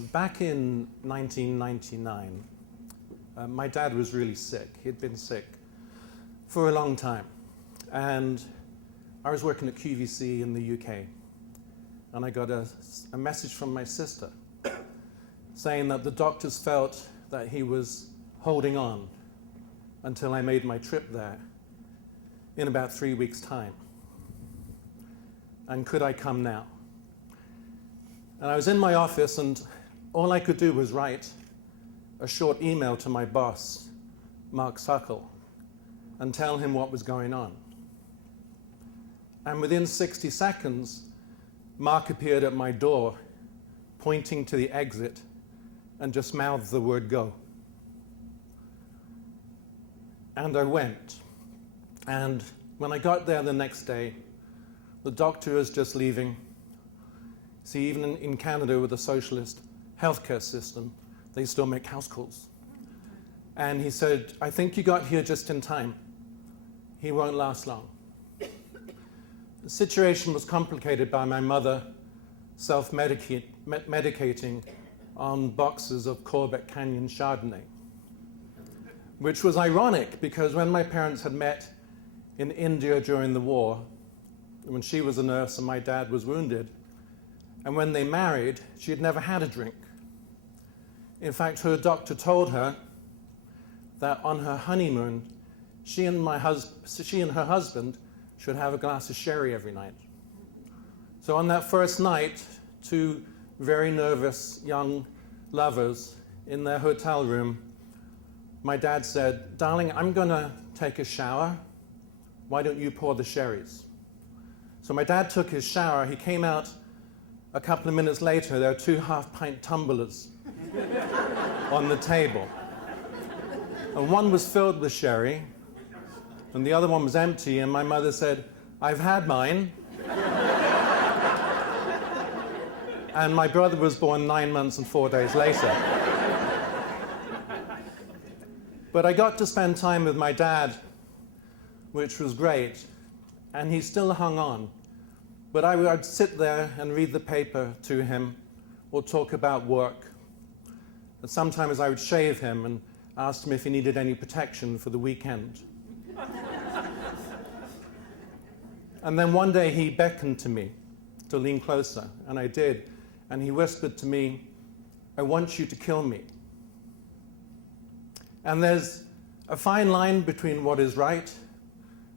Back in 1999, my dad was really sick. He'd been sick for a long time. And I was working at QVC in the UK. And I got a message from my sister saying that the doctors felt that he was holding on until I made my trip there in about 3 weeks' time. And could I come now? And I was in my office, and all I could do was write a short email to my boss, Mark Suckle, and tell him what was going on. And within 60 seconds, Mark appeared at my door, pointing to the exit, and just mouthed the word "go." And I went. And when I got there the next day, the doctor was just leaving. See, even in Canada with a socialist healthcare system, they still make house calls. And he said, "I think you got here just in time. He won't last long." The situation was complicated by my mother self-medicating on boxes of Corbett Canyon Chardonnay, which was ironic because when my parents had met in India during the war, when she was a nurse and my dad was wounded, and when they married, she had never had a drink. In fact, her doctor told her that on her honeymoon, she and her husband should have a glass of sherry every night. So on that first night, two very nervous young lovers in their hotel room, my dad said, "Darling, I'm gonna take a shower. Why don't you pour the sherries?" So my dad took his shower. He came out a couple of minutes later. There were 2 half-pint tumblers on the table. And one was filled with sherry, and the other one was empty, and my mother said, "I've had mine." And my brother was born 9 months and 4 days later. But I got to spend time with my dad, which was great, and he still hung on. But I'd sit there and read the paper to him or talk about work. And sometimes I would shave him and ask him if he needed any protection for the weekend. And then one day he beckoned to me to lean closer, and I did. And he whispered to me, "I want you to kill me." And there's a fine line between what is right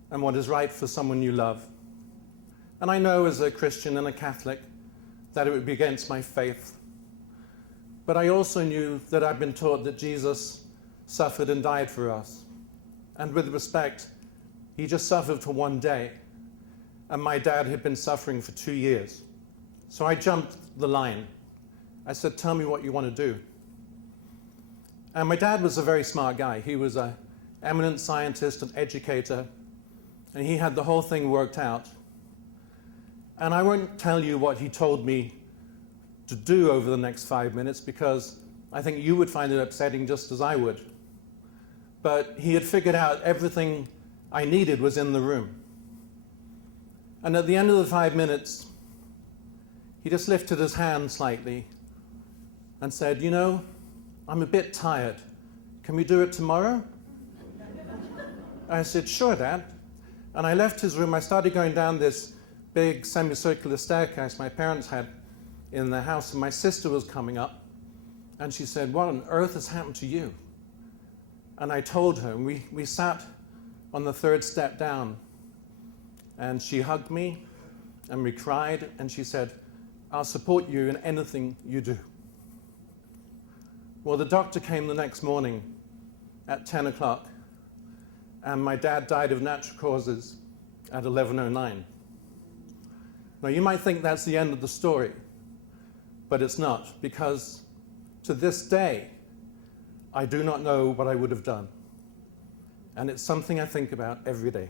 and what is right for someone you love. And I know as a Christian and a Catholic that it would be against my faith. But I also knew that I'd been taught that Jesus suffered and died for us. And with respect, he just suffered for 1 day. And my dad had been suffering for 2 years. So I jumped the line. I said, "Tell me what you want to do." And my dad was a very smart guy. He was an eminent scientist and educator, and he had the whole thing worked out. And I won't tell you what he told me to do over the next 5 minutes, because I think you would find it upsetting just as I would. But he had figured out everything I needed was in the room. And at the end of the 5 minutes, he just lifted his hand slightly and said, "You know, I'm a bit tired. Can we do it tomorrow?" I said, "Sure, Dad." And I left his room. I started going down this big semicircular staircase my parents had in their house, and my sister was coming up, and she said, "What on earth has happened to you?" And I told her, and we sat on the 3rd step down, and she hugged me, and we cried, and she said, "I'll support you in anything you do." Well, the doctor came the next morning at 10 o'clock, and my dad died of natural causes at 11:09. Now, you might think that's the end of the story, but it's not, because to this day, I do not know what I would have done. And it's something I think about every day.